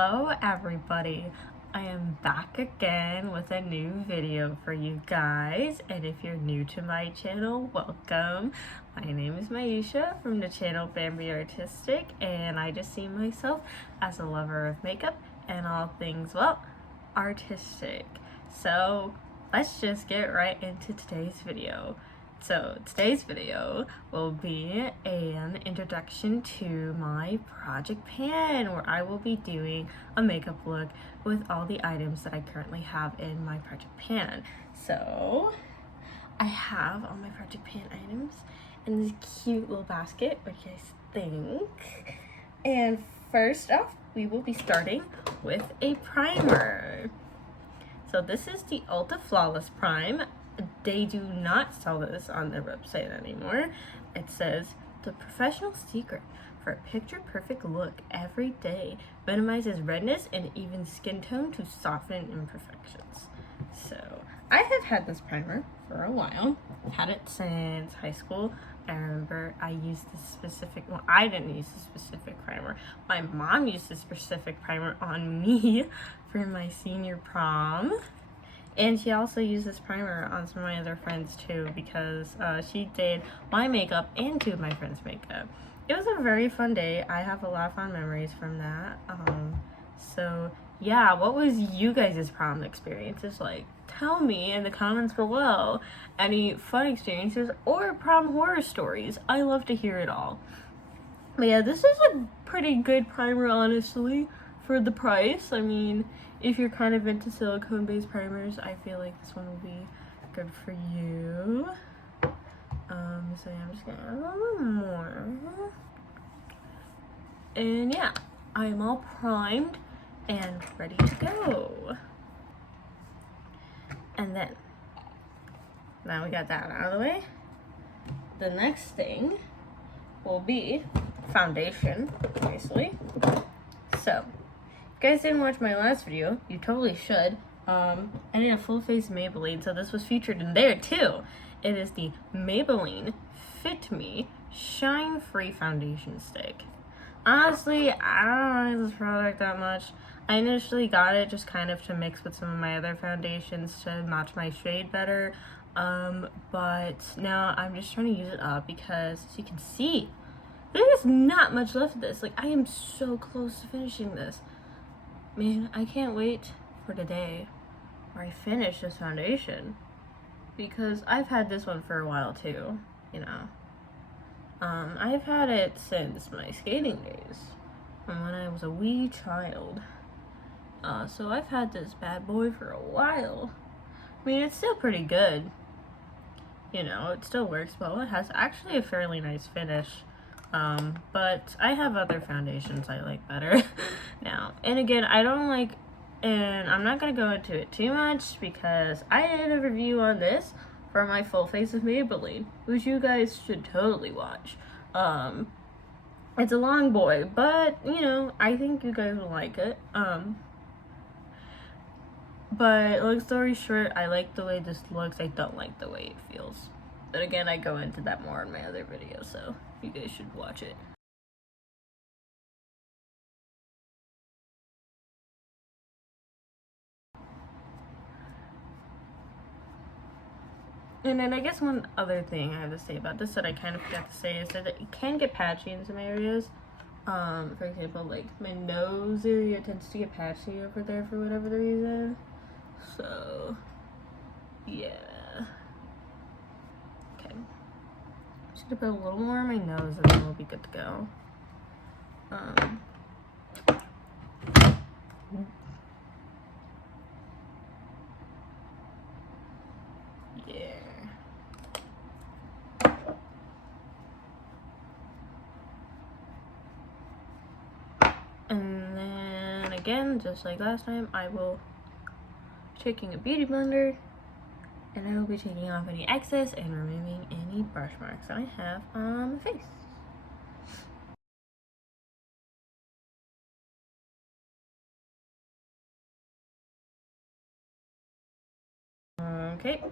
Hello everybody, I am back again with a new video for you guys, and if you're new to my channel, welcome. My name is MYESHA from the channel Bambi Artistic, and I just see myself as a lover of makeup and all things, well, artistic. So let's just get right into today's video. So today's video will be an introduction to my project pan, where I will be doing a makeup look with all the items that I currently have in my project pan. So I have all my project pan items in this cute little basket. What do you guys think? And first off, we will be starting with a primer. So this is the Ulta Flawless Prime. They do not sell this on their website anymore. It says, the professional secret for a picture-perfect look every day, minimizes redness and even skin tone to soften imperfections. So I have had this primer for a while. I've had it since high school. I remember I used this specific, well, I didn't use this specific primer. My mom used this specific primer on me for my senior prom. And she also used this primer on some of my other friends too, because she did my makeup and two of my friends' makeup. It was a very fun day. I have a lot of fond memories from that. So yeah, what was you guys' prom experiences like? Tell me in the comments below any fun experiences or prom horror stories. I love to hear it all. But yeah, this is a pretty good primer, honestly, for the price. I mean, if you're kind of into silicone-based primers, I feel like this one will be good for you. So yeah, I'm just gonna add a little more. And yeah, I am all primed and ready to go. And then, now we got that out of the way, the next thing will be foundation, obviously. So, if you guys didn't watch my last video, you totally should. I did a full face Maybelline, so this was featured in there too. It is the Maybelline Fit Me Shine Free Foundation Stick. Honestly, I don't like this product that much. I initially got it just kind of to mix with some of my other foundations to match my shade better. But now I'm just trying to use it up because, as you can see, there is not much left of this. Like, I am so close to finishing this. Man, I can't wait for the day where I finish this foundation, because I've had this one for a while too, you know. I've had it since my skating days, from when I was a wee child. So I've had this bad boy for a while. I mean, it's still pretty good. You know, it still works well. It has actually a fairly nice finish. But I have other foundations I like better now. And again, I don't like, and I'm not going to go into it too much because I did a review on this for my full face of Maybelline, which you guys should totally watch. It's a long boy, but, you know, I think you guys will like it. But long story short, I like the way this looks. I don't like the way it feels. But again, I go into that more in my other videos, so you guys should watch it. And then I guess one other thing I have to say about this that I kind of forgot to say is that it can get patchy in some areas. For example, like my nose area tends to get patchy over there for whatever the reason. So, yeah. Okay. Just gonna put a little more on my nose and then we'll be good to go. Yeah. And then again, just like last time, I will be taking a beauty blender and I will be taking off any excess and removing any brush marks that I have on my face. Okay,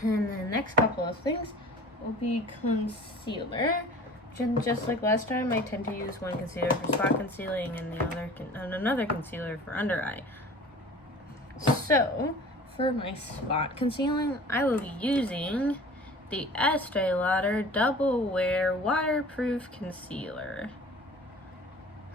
and the next couple of things will be concealer. just like last time, I tend to use one concealer for spot concealing and another concealer for under eye. So, for my spot concealing, I will be using the Estee Lauder Double Wear Waterproof Concealer.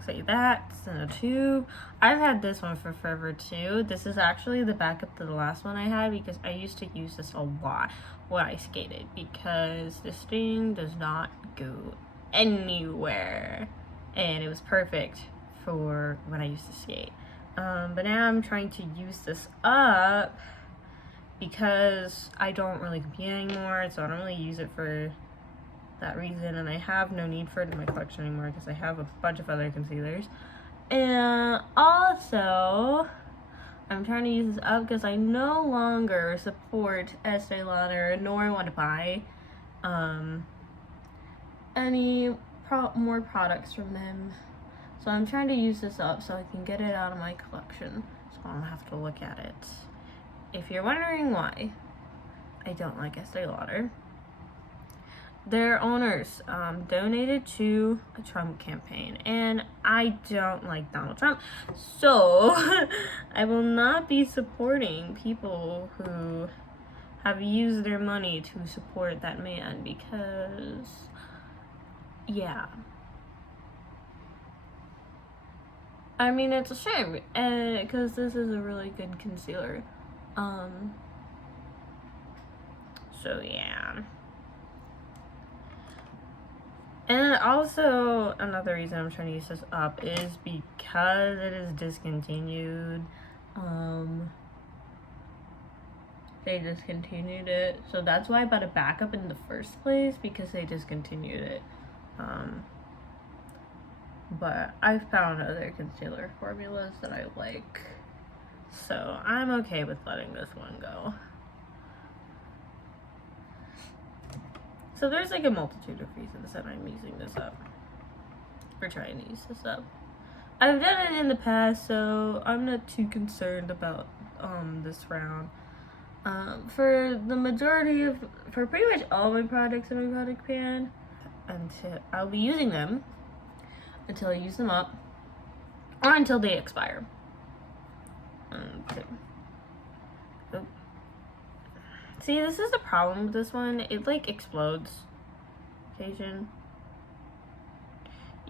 Say that's in a tube. I've had this one for forever too. This is actually the backup to the last one I had because I used to use this a lot when I skated because this thing does not go anywhere, and it was perfect for when I used to skate. But now I'm trying to use this up because I don't really compete anymore, so I don't really use it for that reason, and I have no need for it in my collection anymore because I have a bunch of other concealers. And also, I'm trying to use this up because I no longer support Estee Lauder, nor want to buy any more products from them. So I'm trying to use this up so I can get it out of my collection, so I don't have to look at it. If you're wondering why I don't like Estee Lauder, their owners donated to a Trump campaign, and I don't like Donald Trump, so I will not be supporting people who have used their money to support that man because, yeah. I mean, it's a shame, because this is a really good concealer. So yeah. And also, another reason I'm trying to use this up is because it is discontinued. They discontinued it. So that's why I bought a backup in the first place, because they discontinued it. But I've found other concealer formulas that I like. So I'm okay with letting this one go. So there's like a multitude of reasons that I'm using this up. Or trying to use this up. I've done it in the past, so I'm not too concerned about this round. For pretty much all my products in my product pan, I'll be using them until I use them up, or until they expire. Okay. Oh. See, this is the problem with this one. It like explodes occasion.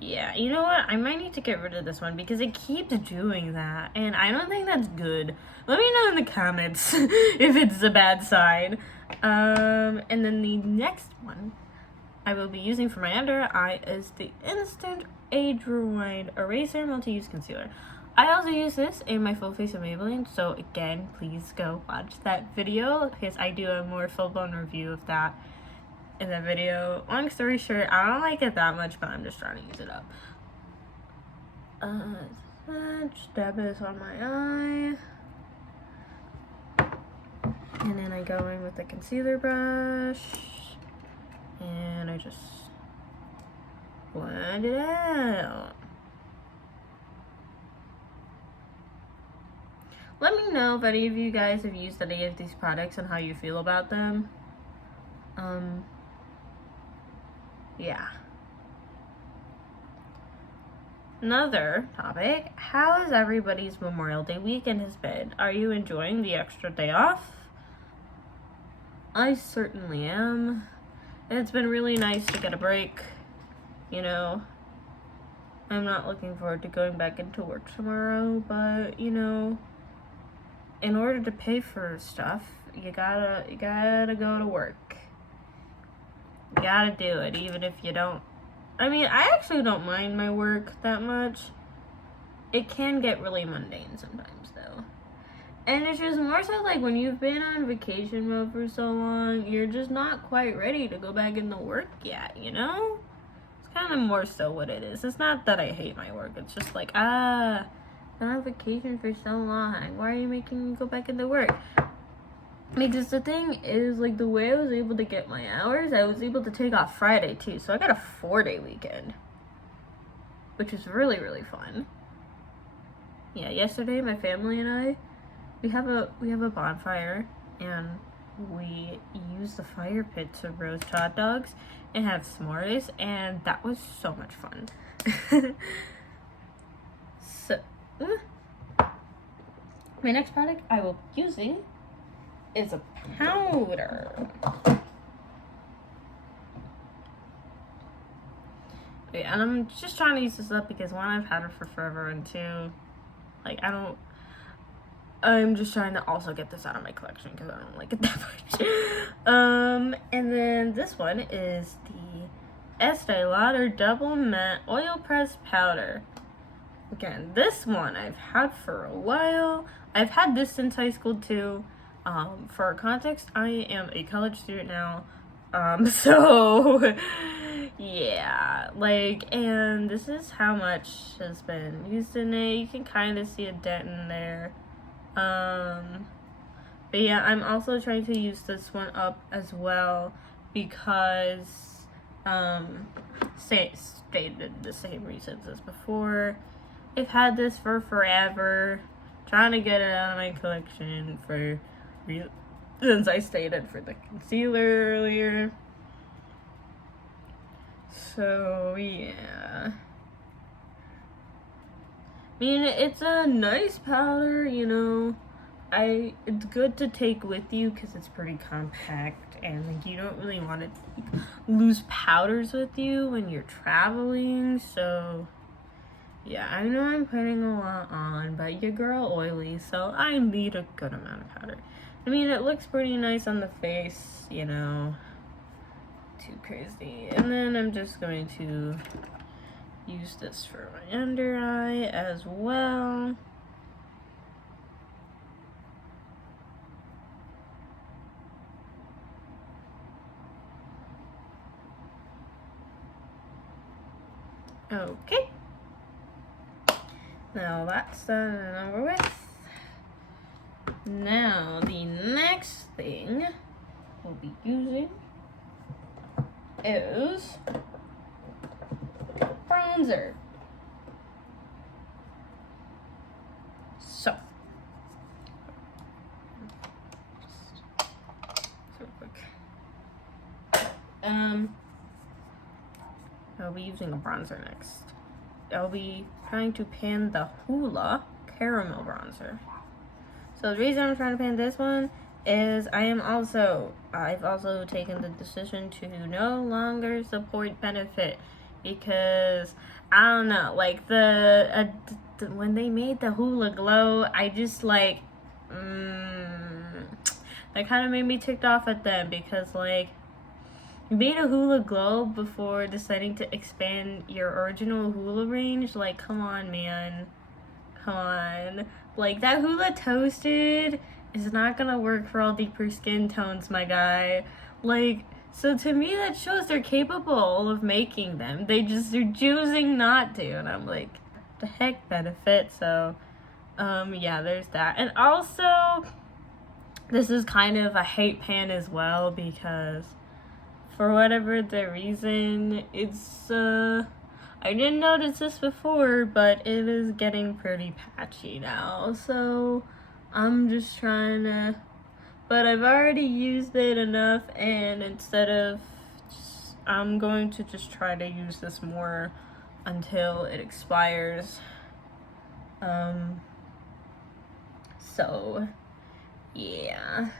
Yeah, you know what? I might need to get rid of this one because it keeps doing that, and I don't think that's good. Let me know in the comments if it's a bad sign. And then the next one I will be using for my under eye is the Instant Age Rewind Eraser Multi-Use Concealer. I also use this in my full face of Maybelline, so again, please go watch that video because I do a more full-blown review of that in that video. Long story short, I don't like it that much, but I'm just trying to use it up. Just dab this on my eye. And then I go in with the concealer brush. And I just blend it out. Let me know if any of you guys have used any of these products and how you feel about them. Yeah. Another topic, how has everybody's Memorial Day weekend has been? Are you enjoying the extra day off? I certainly am. It's been really nice to get a break, you know. I'm not looking forward to going back into work tomorrow, but, you know, in order to pay for stuff, you gotta go to work. You gotta do it, even if you don't. I mean, I actually don't mind my work that much. It can get really mundane sometimes, though. And it's just more so like when you've been on vacation mode for so long, you're just not quite ready to go back into work yet, you know? It's kind of more so what it is. It's not that I hate my work. It's just like, I've been on vacation for so long. Why are you making me go back into work? Because the thing is, like, the way I was able to get my hours, I was able to take off Friday, too. So I got a 4-day weekend, which is really, really fun. Yeah, yesterday, my family and I, we have a bonfire, and we used the fire pit to roast hot dogs and have s'mores, and that was so much fun. So, my next product I will be using is a powder. Yeah, and I'm just trying to use this up because one, I've had it for forever, and two, like, I'm just trying to also get this out of my collection because I don't like it that much. And then this one is the Estee Lauder Double Matte Oil Press Powder. Again, this one I've had for a while. I've had this since high school too. For context, I am a college student now. So yeah, like, and this is how much has been used in it. You can kind of see a dent in there. But yeah, I'm also trying to use this one up as well because, stated the same reasons as before. I've had this for forever, trying to get it out of my collection for reasons I stated for the concealer earlier. So yeah, I mean, it's a nice powder, you know. It's good to take with you because it's pretty compact, and like you don't really want to lose powders with you when you're traveling. So yeah, I know I'm putting a lot on, but your girl oily, so I need a good amount of powder. I mean, it looks pretty nice on the face, you know, too crazy. And then I'm just going to use this for my under eye as well. Okay. Now that's done and over with. Now the next thing we'll be using is bronzer. So, quick. I'll be using a bronzer next. I'll be trying to pan the Hoola Caramel Bronzer. So the reason I'm trying to pan this one is I've also taken the decision to no longer support Benefit because I don't know, like when they made the Hoola Glow, I just like that kind of made me ticked off at them because like you made a Hoola Glow before deciding to expand your original Hoola range. Like, come on, man. Come on. Like, that Hoola Toasted is not gonna work for all deeper skin tones, my guy. Like, so to me that shows they're capable of making them. They're choosing not to. And I'm like, the heck, Benefit. So, yeah, there's that. And also, this is kind of a hate pan as well because for whatever the reason, it's, I didn't notice this before, but it is getting pretty patchy now, so I'm just trying to, but I've already used it enough, and I'm going to just try to use this more until it expires, so, yeah.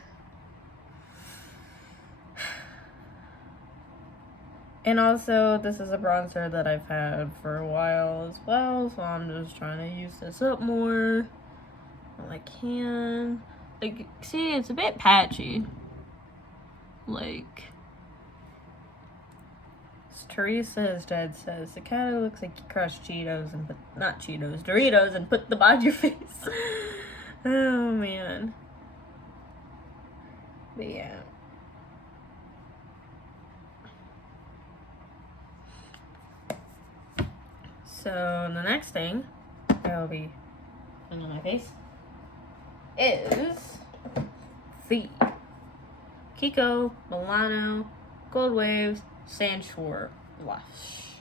And also, this is a bronzer that I've had for a while as well, so I'm just trying to use this up more while I can. Like, see, it's a bit patchy. Like, as Teresa is dead says, it kind of looks like you crushed Doritos and put them on your face. Oh, man. But yeah. So the next thing I will be putting on my face is the Kiko Milano Gold Waves Sand Shore Blush.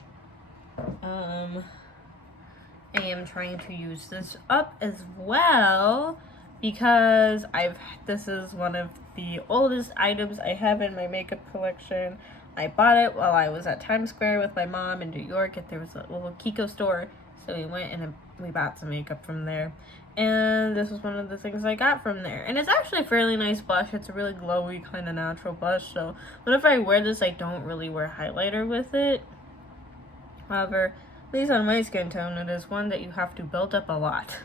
I am trying to use this up as well because this is one of the oldest items I have in my makeup collection. I bought it while I was at Times Square with my mom in New York. There was a little Kiko store, so we went and we bought some makeup from there. And this was one of the things I got from there. And it's actually a fairly nice blush. It's a really glowy kind of natural blush. So whenever I wear this, I don't really wear highlighter with it. However, at least on my skin tone, it is one that you have to build up a lot.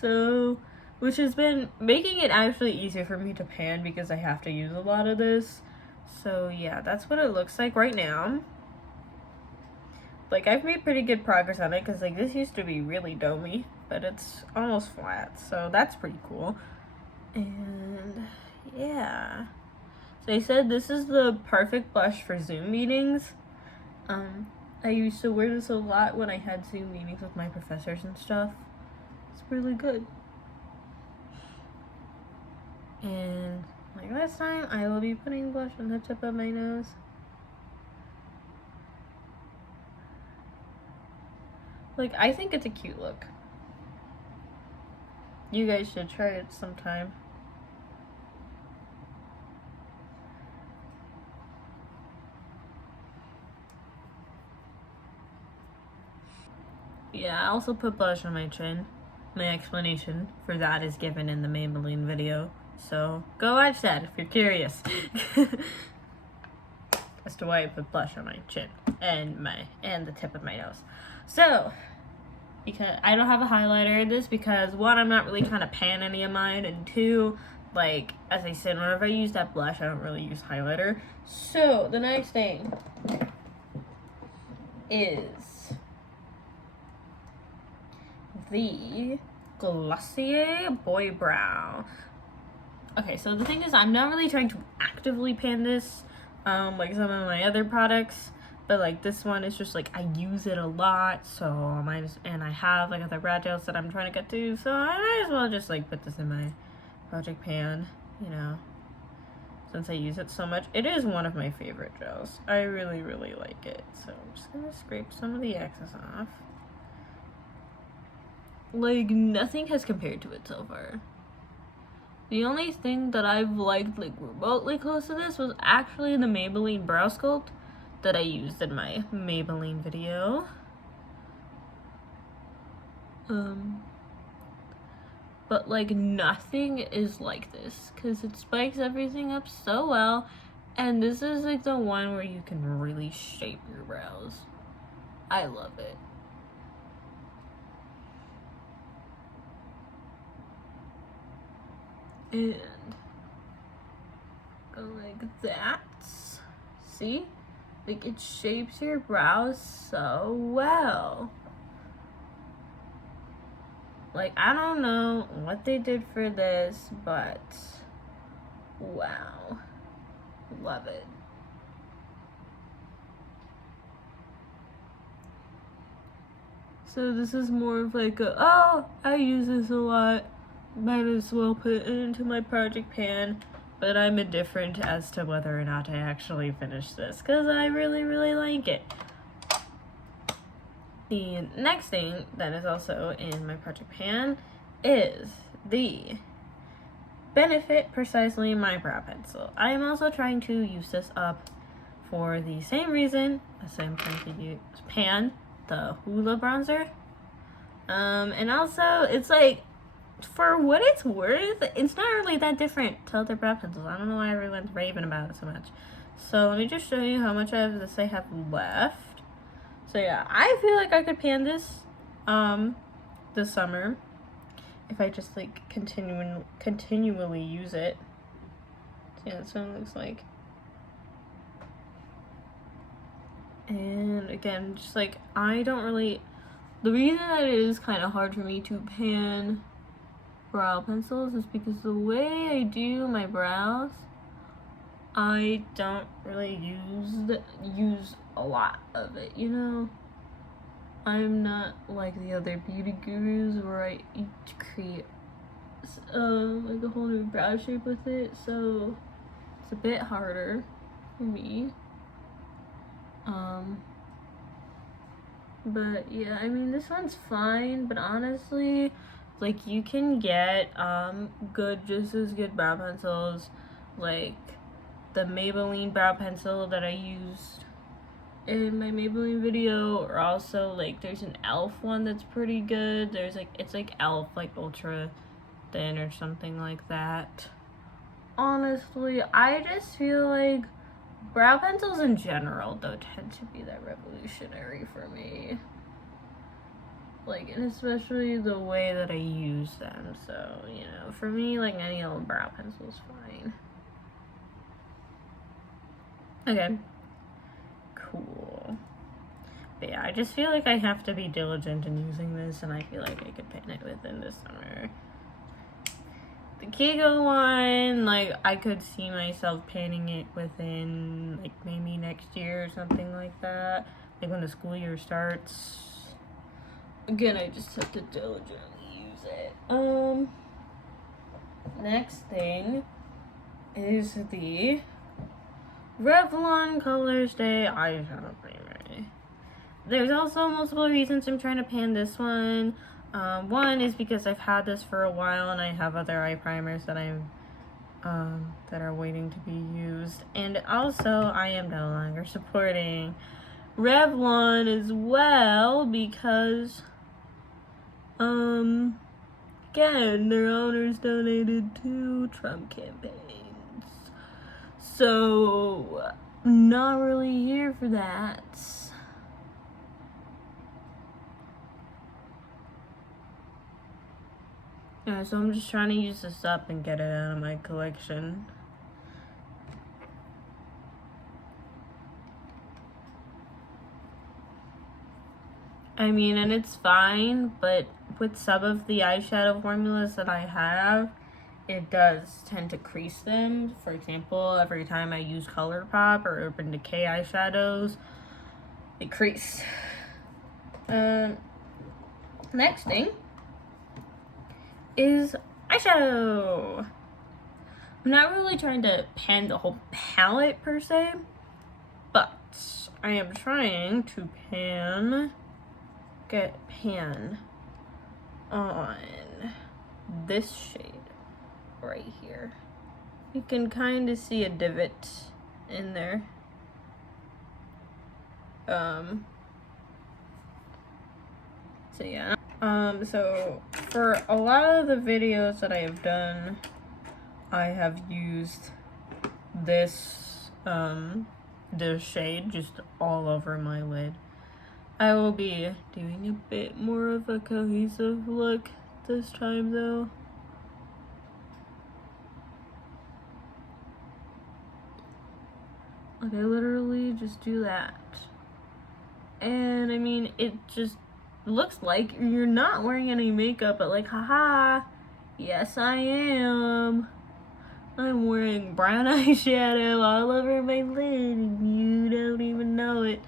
So, which has been making it actually easier for me to pan because I have to use a lot of this. So yeah, that's what it looks like right now. Like, I've made pretty good progress on it because, like, this used to be really domey, but it's almost flat, so that's pretty cool. And yeah, so they said this is the perfect blush for Zoom meetings. I used to wear this a lot when I had Zoom meetings with my professors and stuff. It's really good. And like last time, I will be putting blush on the tip of my nose. Like, I think it's a cute look. You guys should try it sometime. Yeah, I also put blush on my chin. My explanation for that is given in the Maybelline video. So, go watch that if you're curious. As to why I put blush on my chin and the tip of my nose. So, because I don't have a highlighter in this because one, I'm not really trying to pan any of mine, and two, like, as I said, whenever I use that blush, I don't really use highlighter. So, the next thing is the Glossier Boy Brow. Okay, so the thing is, I'm not really trying to actively pan this, like some of my other products, but like this one is just like I use it a lot, so and I have like other brow gels that I'm trying to get to, so I might as well just like put this in my project pan, you know, since I use it so much. It is one of my favorite gels. I really, really like it. So I'm just gonna scrape some of the excess off. Like, nothing has compared to it so far. The only thing that I've liked, like, remotely close to this was actually the Maybelline Brow Sculpt that I used in my Maybelline video. But, like, nothing is like this, because it spikes everything up so well, and this is, like, the one where you can really shape your brows. I love it. And go like that. See? Like, it shapes your brows so well. Like, I don't know what they did for this, but wow. Love it. So this is more of like a, oh, I use this a lot, might as well put it into my project pan, but I'm indifferent as to whether or not I actually finish this, because I really, really like it. The next thing that is also in my project pan is the Benefit Precisely My Brow Pencil. I am also trying to use this up for the same reason as I'm trying to pan the Hoola bronzer. And also, it's like, for what it's worth, it's not really that different to other brow pencils. I don't know why everyone's raving about it so much. So let me just show you how much of this I have left. So yeah, I feel like I could pan this this summer if I just like continually use it. So yeah, that's what it looks like. And again, just like, I don't really, the reason that it is kind of hard for me to pan brow pencils is because the way I do my brows, I don't really use a lot of it, you know? I'm not like the other beauty gurus where I create like a whole new brow shape with it, so it's a bit harder for me. But yeah, I mean, this one's fine, but honestly, like you can get just as good brow pencils, like the Maybelline brow pencil that I used in my Maybelline video, or also like there's an e.l.f. one that's pretty good. There's like, it's like e.l.f. like ultra thin or something like that. Honestly, I just feel like brow pencils in general though tend to be that revolutionary for me. Like, and especially the way that I use them. So, you know, for me, like any old brow pencil is fine. Okay. Cool. But yeah, I just feel like I have to be diligent in using this, and I feel like I could pan it within this summer. The Kiko one, like, I could see myself panning it within, like, maybe next year or something like that. Like, when the school year starts. Again, I just have to diligently use it. Next thing is the Revlon Colorstay Eyeshadow Primer. There's also multiple reasons I'm trying to pan this one. One is because I've had this for a while and I have other eye primers that that are waiting to be used. And also, I am no longer supporting Revlon as well because, again, their owners donated to Trump campaigns. So, not really here for that. Yeah, so I'm just trying to use this up and get it out of my collection. I mean, and it's fine, but with some of the eyeshadow formulas that I have, it does tend to crease them. For example, every time I use Colourpop or Urban Decay eyeshadows, they crease. Next thing is eyeshadow. I'm not really trying to pan the whole palette per se, but I am trying to get pan on this shade right here. You can kind of see a divot in there. So yeah. So for a lot of the videos that I have done, I have used this this shade just all over my lid. I will be doing a bit more of a cohesive look this time though. Like, I literally just do that. And I mean, it just looks like you're not wearing any makeup, but like, haha, yes I am. I'm wearing brown eyeshadow all over my lid and you don't even know it.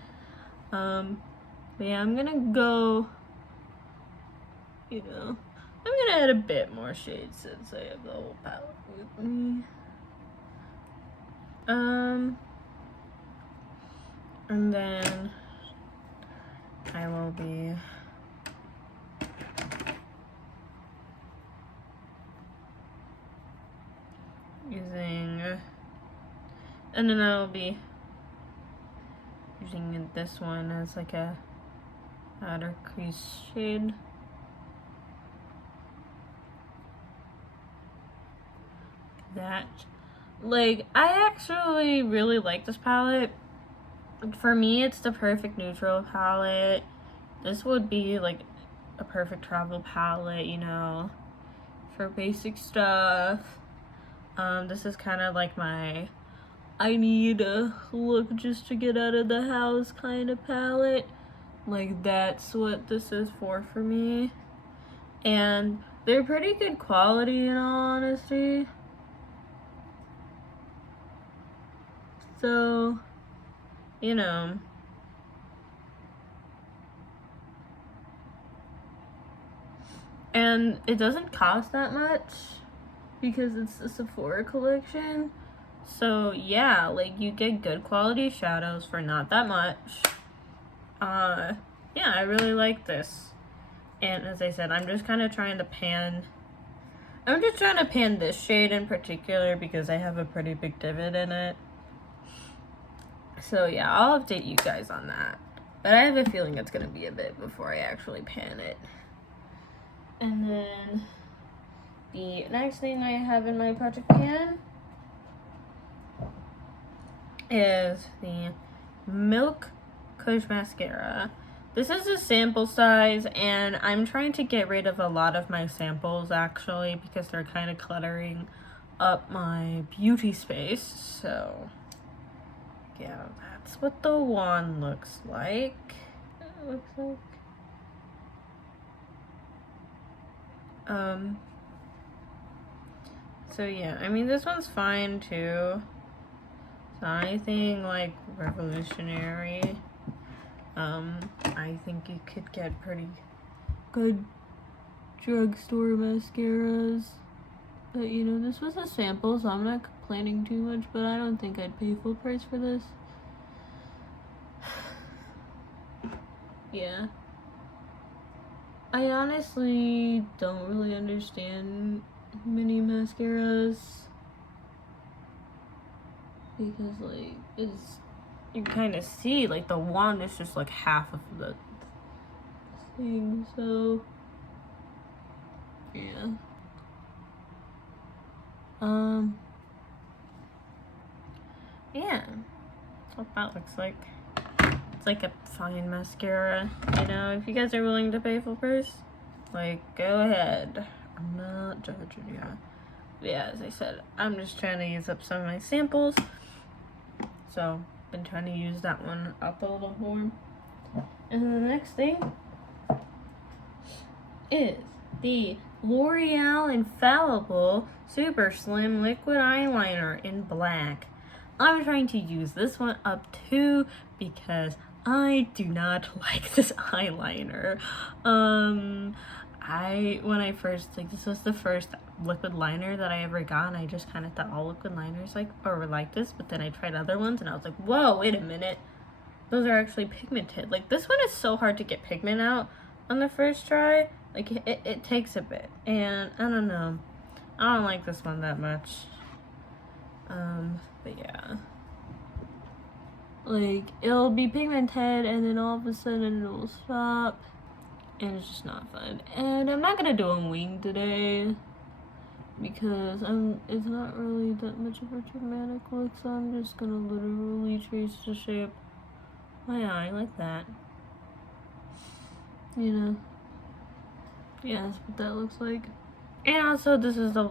But yeah, I'm gonna go, you know, I'm gonna add a bit more shades since I have the whole palette with me. And then I will be and then I'll be using this one as like a outer crease shade. That, like, I actually really like this palette. For me, it's the perfect neutral palette. This would be like a perfect travel palette, you know, for basic stuff. This is kind of like my I need a look just to get out of the house kind of palette. Like, that's what this is for me. And they're pretty good quality in all honesty. So, you know, and it doesn't cost that much because it's a Sephora collection. So yeah, like, you get good quality shadows for not that much. Yeah, I really like this. And as I said, I'm just kind of trying to pan. I'm just trying to pan this shade in particular because I have a pretty big divot in it. So yeah, I'll update you guys on that. But I have a feeling it's going to be a bit before I actually pan it. And then the next thing I have in my project pan is the Milk Kush mascara. This is a sample size, and I'm trying to get rid of a lot of my samples actually because they're kind of cluttering up my beauty space. So yeah, that's what the wand looks like. It looks like so yeah, I mean, this one's fine too. It's not anything like revolutionary. I think you could get pretty good drugstore mascaras. But you know, this was a sample, so I'm not complaining too much, but I don't think I'd pay full price for this. Yeah. I honestly don't really understand mini mascaras because like it's, you kind of see like the wand is just like half of the thing, so yeah. Yeah, that's what that looks like. It's like a fine mascara, you know. If you guys are willing to pay full price, like, go ahead. I'm not judging you. But yeah, as I said, I'm just trying to use up some of my samples. So, been trying to use that one up a little more. And then the next thing is the L'Oreal Infallible Super Slim Liquid Eyeliner in black. I'm trying to use this one up too because I do not like this eyeliner. When I first, like, this was the first liquid liner that I ever got, and I just kind of thought all liquid liners were like this, but then I tried other ones and I was like, whoa, wait a minute, those are actually pigmented. Like, this one is so hard to get pigment out on the first try. Like, it takes a bit, and I don't know, I don't like this one that much. But yeah, like, it'll be pigmented and then all of a sudden it'll stop, and it's just not fun. And I'm not gonna do a wing today because it's not really that much of a dramatic look, so I'm just gonna literally trace the shape of my eye like that, you know. Yeah, that's what that looks like. And also, this is the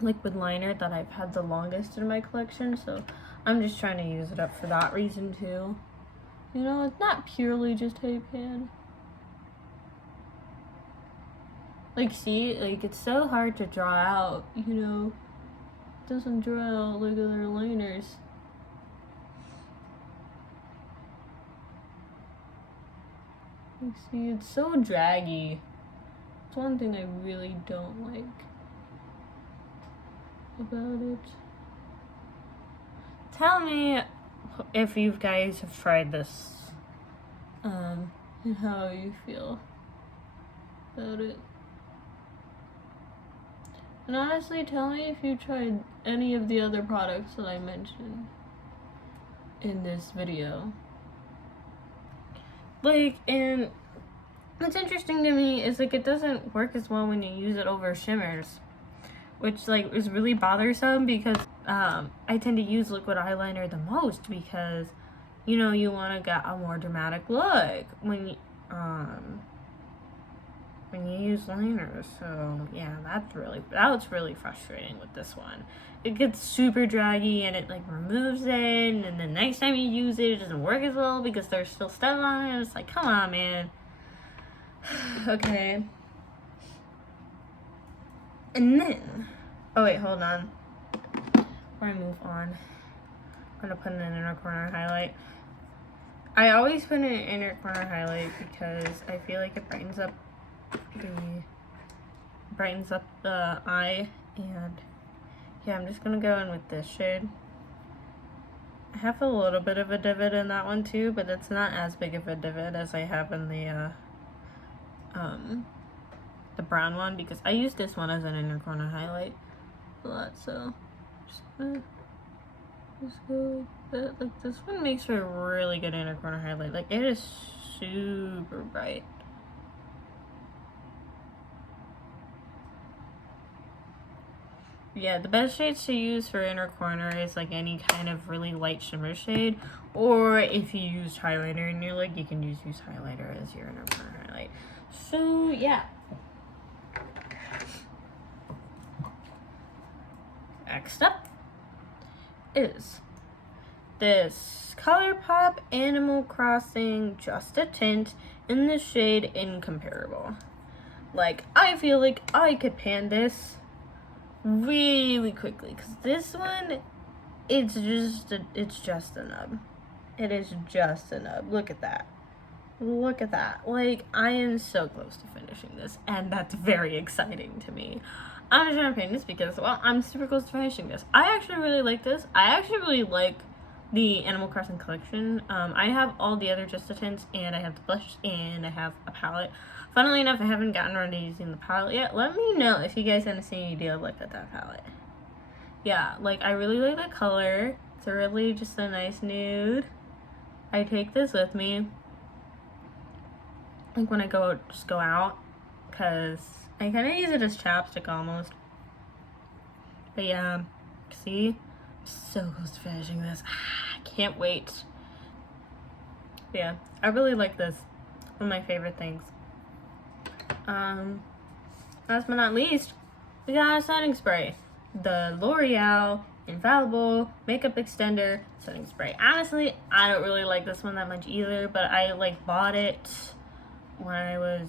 liquid liner that I've had the longest in my collection, so I'm just trying to use it up for that reason too. You know, it's not purely just hey pan. Like, see, like, it's so hard to draw out, you know. It doesn't draw out like other liners. Like, see, it's so draggy. It's one thing I really don't like about it. Tell me if you guys have tried this, and how you feel about it. And honestly, tell me if you tried any of the other products that I mentioned in this video. Like, and what's interesting to me is, like, it doesn't work as well when you use it over shimmers, which, like, is really bothersome because I tend to use liquid eyeliner the most because, you know, you want to get a more dramatic look when you use liners. So yeah, that's really frustrating with this one. It gets super draggy and it, like, removes it, and then the next time you use it, it doesn't work as well because there's still stuff on it. It's like, come on, man. Okay. And then, oh wait, hold on. Before I move on, I'm gonna put in an inner corner highlight. I always put in an inner corner highlight because I feel like it brightens up the eye. And yeah, I'm just gonna go in with this shade. I have a little bit of a divot in that one too, but it's not as big of a divot as I have in the the brown one, because I use this one as an inner corner highlight a lot. So just gonna go like this one makes for a really good inner corner highlight. Like, it is super bright. Yeah, the best shades to use for inner corner is like any kind of really light shimmer shade, or if you used highlighter in your look, you can just use highlighter as your inner corner highlight. So yeah. Next up is this Colourpop Animal Crossing Just a Tint in the shade Incomparable. Like, I feel like I could pan this really quickly, because this one, it's just a nub. It is just a nub. Look at that. Look at that. Like, I am so close to finishing this, and that's very exciting to me. I'm trying to paint this because, well, I'm super close to finishing this. I actually really like this. I actually really like the Animal Crossing collection. I have all the other Just a Tints, and I have the blush, and I have a palette. Funnily enough, I haven't gotten around to using the palette yet. Let me know if you guys want to see any deal look at that palette. Yeah, like, I really like the color. It's really just a nice nude. I take this with me, like, when I go out, because I kind of use it as chapstick almost. But yeah, see? I'm so close to finishing this. I can't wait. But yeah, I really like this. One of my favorite things. Last but not least, we got a setting spray. The L'Oreal Infallible Makeup Extender Setting Spray. Honestly, I don't really like this one that much either, but I, like, bought it when I was,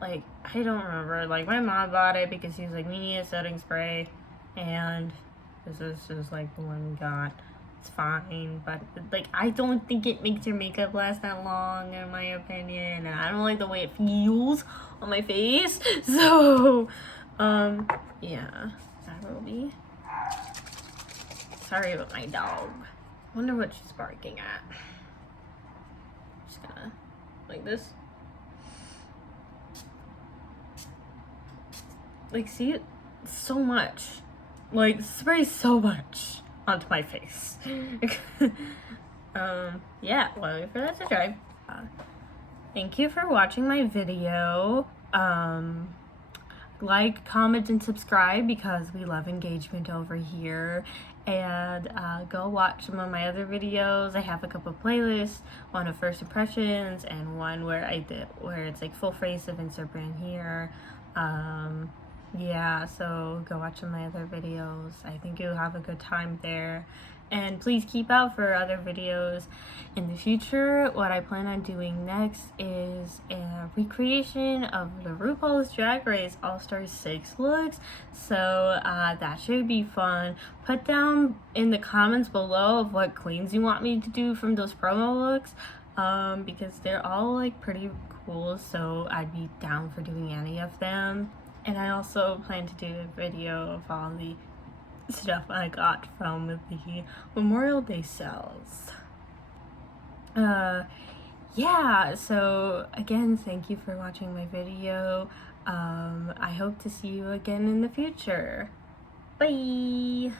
like, I don't remember. Like, my mom bought it because she was like, we need a setting spray, and this is just, like, the one we got. It's fine, but, like, I don't think it makes your makeup last that long, in my opinion, and I don't like the way it feels on my face, so, yeah, that will be. Sorry about my dog. Wonder what she's barking at. Just gonna, like this. Like, see it so much. Like, spray so much onto my face. Yeah, well, wait for that to dry. Thank you for watching my video. Like, comment, and subscribe, because we love engagement over here. And go watch some of my other videos. I have a couple playlists, one of first impressions and one where it's like full face of insert brand here. Yeah, so go watch some of my other videos. I think you'll have a good time there. And please keep out for other videos in the future. What I plan on doing next is a recreation of the RuPaul's Drag Race All-Star 6 looks. So that should be fun. Put down in the comments below of what queens you want me to do from those promo looks. Because they're all, like, pretty cool, so I'd be down for doing any of them. And I also plan to do a video of all the stuff I got from the Memorial Day sales. Yeah, so again, thank you for watching my video. I hope to see you again in the future. Bye!